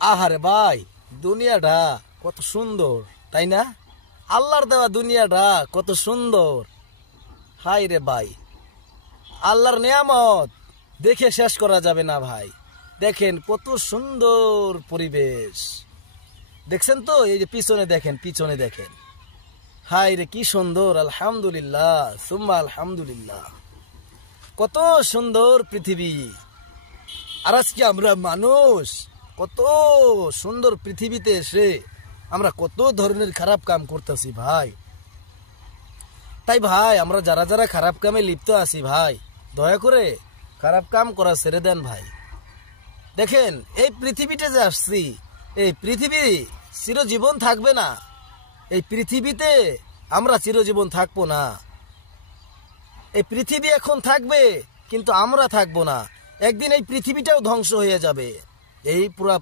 আহারে ভাই, দুনিয়াটা কত সুন্দর, তাই না? আল্লাহর দেওয়া দুনিয়াটা কত সুন্দর। হাই রে ভাই, আল্লাহর নিয়ামত দেখে শেষ করা যাবে না ভাই। দেখেন কত সুন্দর পরিবেশ, দেখছেন তো? এই যে পিছনে দেখেন, পিছনে দেখেন। হাই রে কি সুন্দর! আলহামদুলিল্লাহ সুম্মা আলহামদুলিল্লাহ। কত সুন্দর পৃথিবী। আর আজকে আমরা মানুষ কত সুন্দর পৃথিবীতে এসে আমরা কত ধরনের খারাপ কাম করতেছি ভাই। তাই ভাই, আমরা যারা যারা খারাপ কামে লিপ্ত আছি ভাই, দয়া করে খারাপ কাম করা ছেড়ে দেন ভাই। দেখেন এই পৃথিবীতে যে আসছি, এই পৃথিবী চিরজীবন থাকবে না। এই পৃথিবীতে আমরা চিরজীবন থাকবো না। এই পৃথিবী এখন থাকবে, কিন্তু আমরা থাকবো না। একদিন এই পৃথিবীটাও ধ্বংস হয়ে যাবে। এই পুরা